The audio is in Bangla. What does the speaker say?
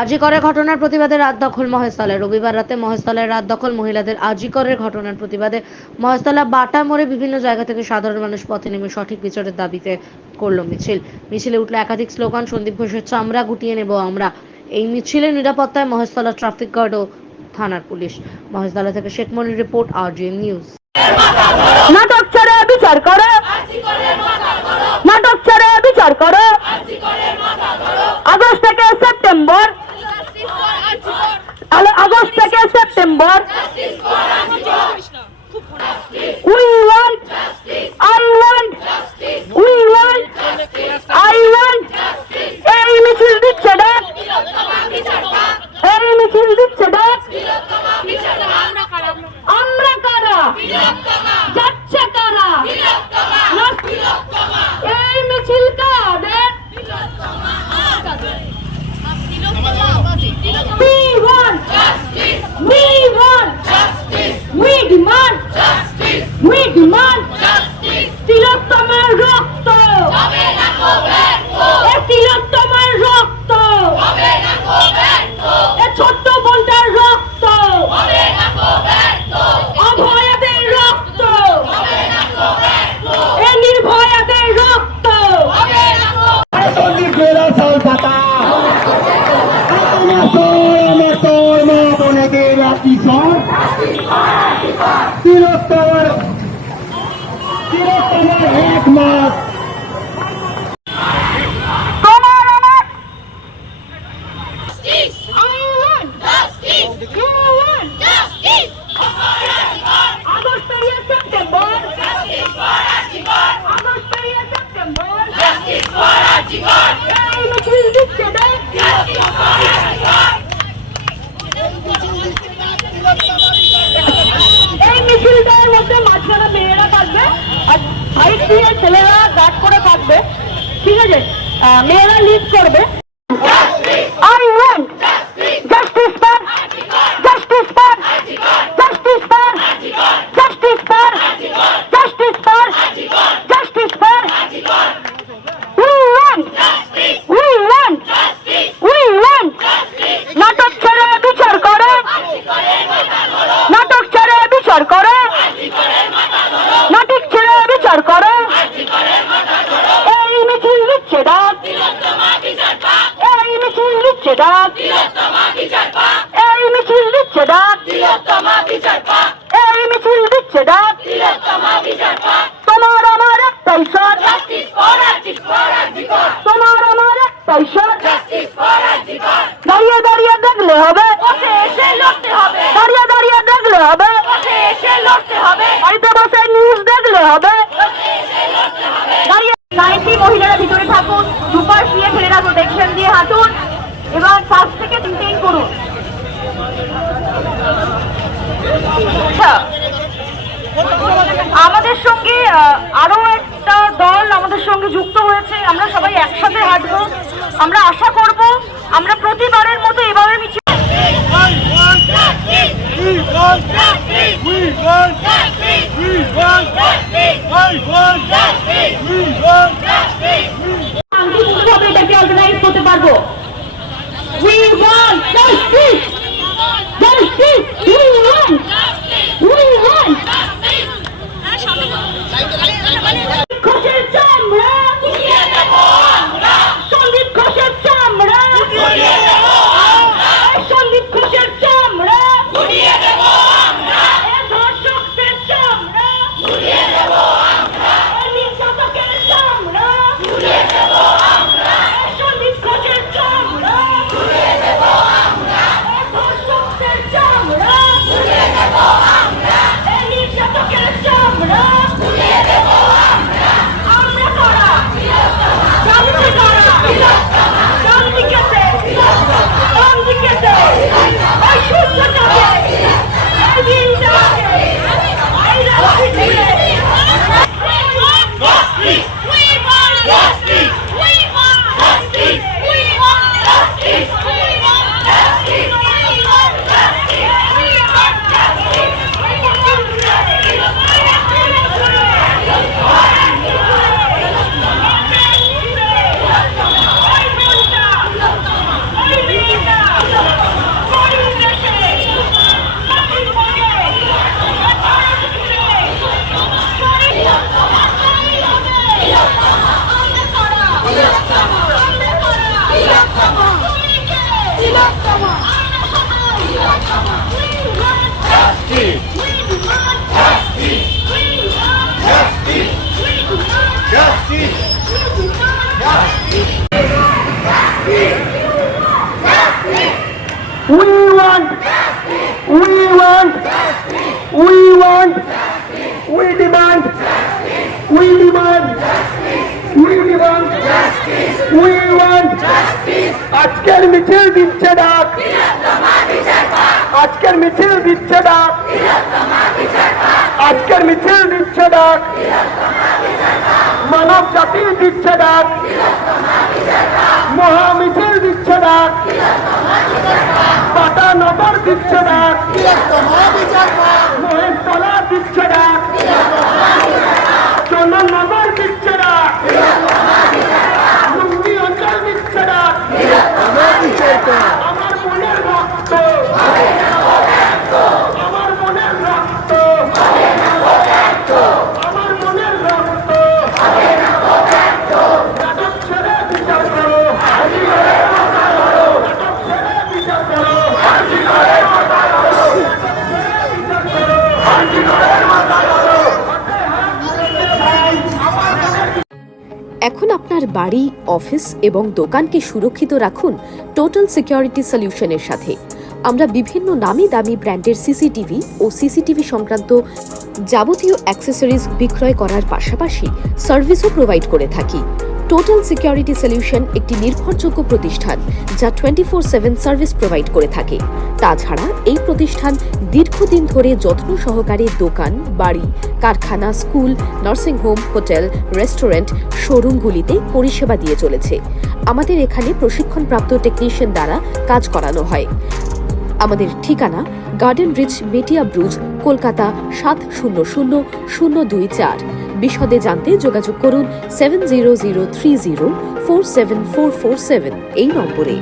আজিকরের ঘটনার প্রতিবাদে রাত দখল মহেশতলায়। রবিবার রাতে মহেশতলায় রাত দখল মহিলাদের আজিকরের ঘটনার প্রতিবাদে মহেশতলা বাটা মোড়ে বিভিন্ন জায়গা থেকে সাধারণ মানুষ পথে নেমে সঠিক বিচারের দাবিতে করলো মিছিল। মিছিলে উঠল একাধিক স্লোগান। সন্দীপ ঘোষের চামড়া গুটিয়ে নেব আমরা। এই মিছিলের নিরাপত্তায় মহেশতলা ট্রাফিক গার্ড ও থানার পুলিশ। মহেশতলা থেকে শেখ মনির রিপোর্ট, RGN নিউজ। নাটক ছেড়ে বিচার করো, নাটক ছেড়ে বিচার করো। আগস্ট থেকে সেপ্টেম্বর, আগস্ট থেকে September. We want, I want, we want, I want. এই মিছিল দিচ্ছে ডাক, এই মিছিল দিচ্ছে ডাক। আমরা কারা, যাচ্ছে কারা, এই মিছিল কাদের? We want justice, we want justice, we demand justice, we demand justice. তিলোত্তমার রক্ত হবে না কো ব্যর্থ, এ তিলোত্তমার রক্ত হবে না কো ব্যর্থ, এ ছোট্ট বোনটার রক্ত হবে না কো ব্যর্থ, অভয়াদের রক্ত হবে না কো ব্যর্থ, এ নির্ভয়াদের রক্ত হবে না কো ব্যর্থ। এক মাস এই মিছিলটার মধ্যে মাঝখানে মেয়েরা থাকবে আর সাইড দিয়ে ছেলেরা গার্ড করে থাকবে, ঠিক আছে? মেয়েরা লিড করবে। I want justice for, justice for, justice for, justice for, justice for, justice for. We want, we want, we want. নাটক ছেড়ে বিচার করো, নাটক ছেড়ে বিচার করো, নাটক ছেড়ে বিচার করো। এই মিছিল দিচ্ছে ডাক। Justice! We want, we want, we want, we demand, we demand, we demand, we want. আজকের মিছিল দিচ্ছে ডাক, আজকের মিছিল দিচ্ছে ডাক, আজকের মিছিল দিচ্ছে ডাক, মানব জাতি দিচ্ছে ডাক, মহা মিছিল দিচ্ছে ডাক, বাটা নগর দিচ্ছে ডাক, মহেশতলা দিচ্ছে ডাক, চন্দননগর দিচ্ছে ডাক, লুঙ্গি অঞ্চল দিচ্ছে ডাক। আমার মনের রক্ত, আমার মনের রক্ত, আমার মনের রক্ত, নাটক ছেড়ে বিচার করো, নাটক ছেড়ে বিচার করো, এখন আপনার বাড়ি, অফিস এবং দোকানকে সুরক্ষিত রাখুন টোটাল সিকিউরিটি সলিউশনের সাথে। আমরা বিভিন্ন নামি দামি ব্র্যান্ডের সিসিটিভি ও সিসিটিভি সংক্রান্ত যাবতীয় অ্যাক্সেসরিজ বিক্রয় করার পাশাপাশি সার্ভিসও প্রোভাইড করে থাকি। টোটাল সিকিউরিটি সলিউশন একটি নির্ভরযোগ্য প্রতিষ্ঠান যা 24/7 সার্ভিস প্রোভাইড করে থাকে। তাছাড়া এই প্রতিষ্ঠান দীর্ঘদিন ধরে যত্ন সহকারে দোকান, বাড়ি, কারখানা, স্কুল, নার্সিংহোম, হোটেল, রেস্টুরেন্ট, শোরুমগুলিতে পরিষেবা দিয়ে চলেছে। আমাদের এখানে প্রশিক্ষণপ্রাপ্ত টেকনিশিয়ান দ্বারা কাজ করানো হয়। আমাদের ঠিকানা গার্ডেন রিচ, মেটিয়া ব্রুজ, কলকাতা 700024। বিশদে জানতে যোগাযোগ করুন 7003047447 এই নম্বরে।